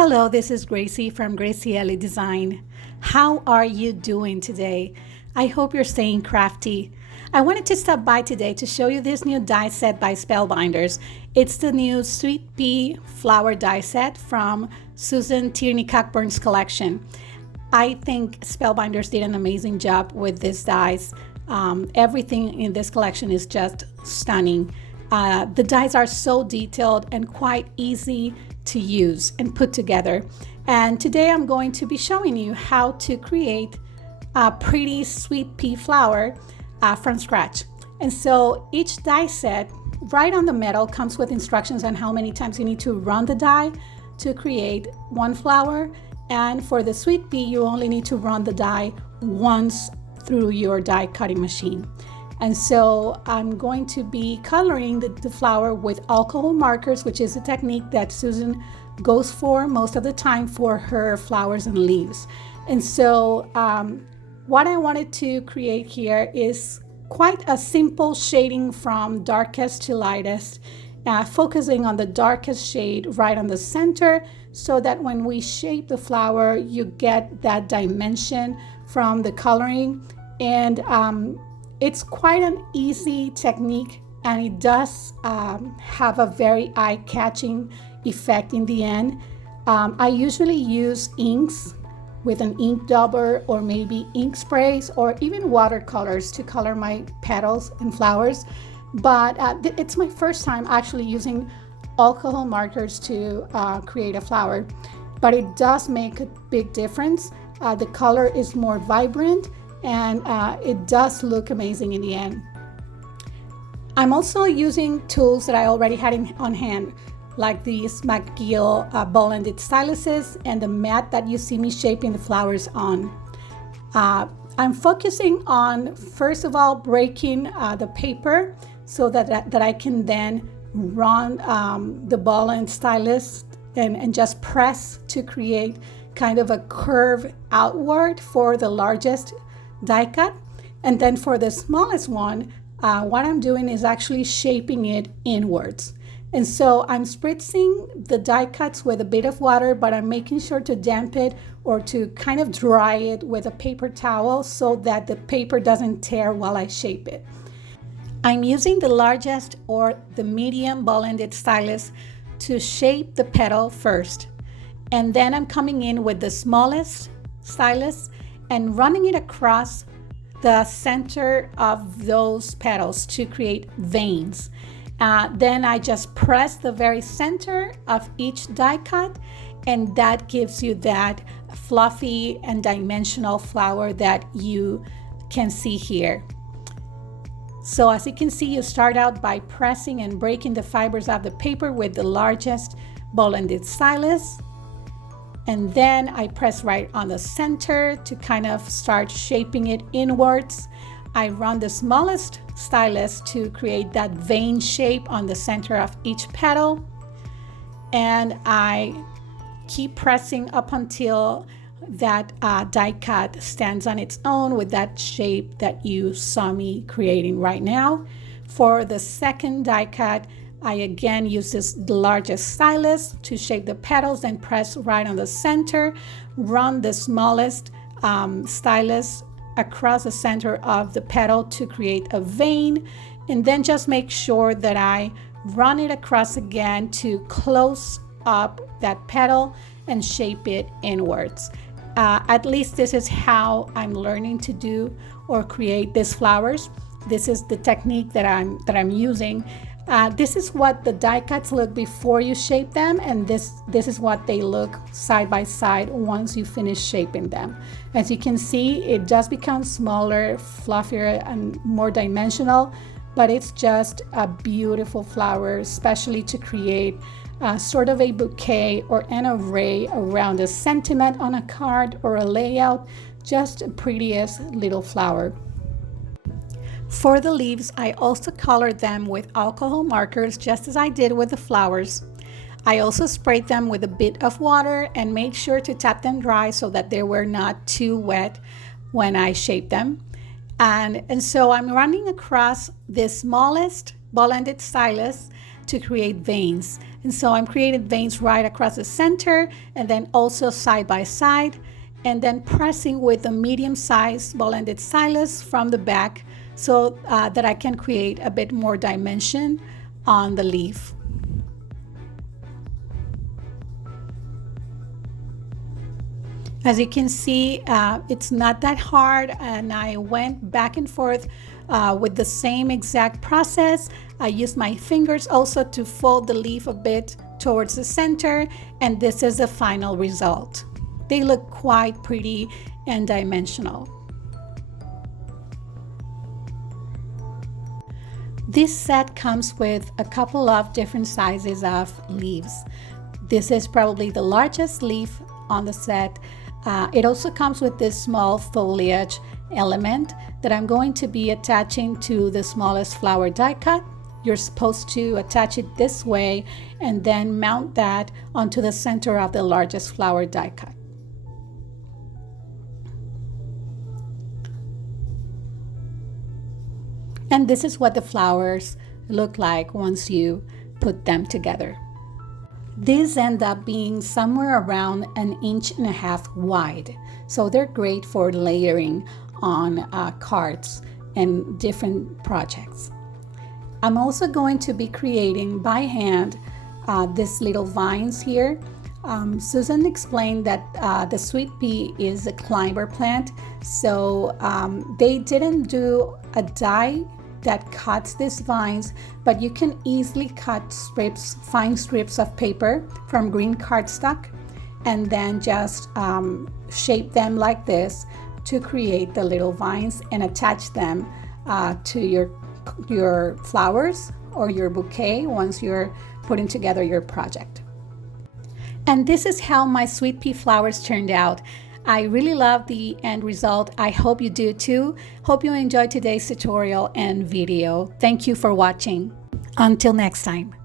Hello, this is Gracie from Gracie Ellie Design. How are you doing today? I hope you're staying crafty. I wanted to stop by today to show you this new die set by Spellbinders. It's the new Sweet Pea flower die set from Susan Tierney Cockburn's collection. I think Spellbinders did an amazing job with these dies. Everything in this collection is just stunning. The dies are so detailed and quite easy to use and put together. And today I'm going to be showing you how to create a pretty sweet pea flower from scratch. And so each die set right on the metal comes with instructions on how many times you need to run the die to create one flower. And for the sweet pea, you only need to run the die once through your die cutting machine. And so I'm going to be coloring the flower with alcohol markers, which is a technique that Susan goes for most of the time for her flowers and leaves. And so what I wanted to create here is quite a simple shading from darkest to lightest, focusing on the darkest shade right on the center so that when we shape the flower, you get that dimension from the coloring. And it's quite an easy technique, and it does have a very eye-catching effect in the end. I usually use inks with an ink dauber or maybe ink sprays or even watercolors to color my petals and flowers. But it's my first time actually using alcohol markers to create a flower. But it does make a big difference. The color is more vibrant, and it does look amazing in the end. I'm also using tools that I already had on hand, like these McGill ball-ended styluses and the mat that you see me shaping the flowers on. I'm focusing on, first of all, breaking the paper so that I can then run the ball-end stylus and just press to create kind of a curve outward for the largest die cut. And then for the smallest one, what I'm doing is actually shaping it inwards. And so I'm spritzing the die cuts with a bit of water, but I'm making sure to damp it or to kind of dry it with a paper towel so that the paper doesn't tear while I shape it. I'm using the largest or the medium ball-ended stylus to shape the petal first. And then I'm coming in with the smallest stylus and running it across the center of those petals to create veins. Then I just press the very center of each die cut, and that gives you that fluffy and dimensional flower that you can see here. So as you can see, you start out by pressing and breaking the fibers of the paper with the largest ball-ended stylus. And then I press right on the center to kind of start shaping it inwards. I run the smallest stylus to create that vein shape on the center of each petal. And I keep pressing up until that die cut stands on its own with that shape that you saw me creating right now. For the second die cut, I again use the largest stylus to shape the petals and press right on the center, run the smallest stylus across the center of the petal to create a vein, and then just make sure that I run it across again to close up that petal and shape it inwards. At least this is how I'm learning to do or create these flowers. This is the technique that I'm using. This is what the die cuts look before you shape them, and this is what they look side by side once you finish shaping them. As you can see, it does become smaller, fluffier, and more dimensional, but it's just a beautiful flower, especially to create sort of a bouquet or an array around a sentiment on a card or a layout, just the prettiest little flower. For the leaves, I also colored them with alcohol markers, just as I did with the flowers. I also sprayed them with a bit of water and made sure to tap them dry so that they were not too wet when I shaped them. And so I'm running across the smallest ball-ended stylus to create veins. And so I'm creating veins right across the center and then also side by side, and then pressing with a medium-sized ball-ended stylus from the back so that I can create a bit more dimension on the leaf. As you can see, it's not that hard, and I went back and forth with the same exact process. I used my fingers also to fold the leaf a bit towards the center, and this is the final result. They look quite pretty and dimensional. This set comes with a couple of different sizes of leaves. This is probably the largest leaf on the set. It also comes with this small foliage element that I'm going to be attaching to the smallest flower die cut. You're supposed to attach it this way and then mount that onto the center of the largest flower die cut. And this is what the flowers look like once you put them together. These end up being somewhere around 1.5 inches wide. So they're great for layering on cards and different projects. I'm also going to be creating by hand these little vines here. Susan explained that the sweet pea is a climber plant. So they didn't do a die that cuts these vines, but you can easily cut strips, fine strips of paper from green cardstock, and then just shape them like this to create the little vines and attach them to your flowers or your bouquet once you're putting together your project. And this is how my sweet pea flowers turned out. I really love the end result. I hope you do too. Hope you enjoyed today's tutorial and video. Thank you for watching. Until next time.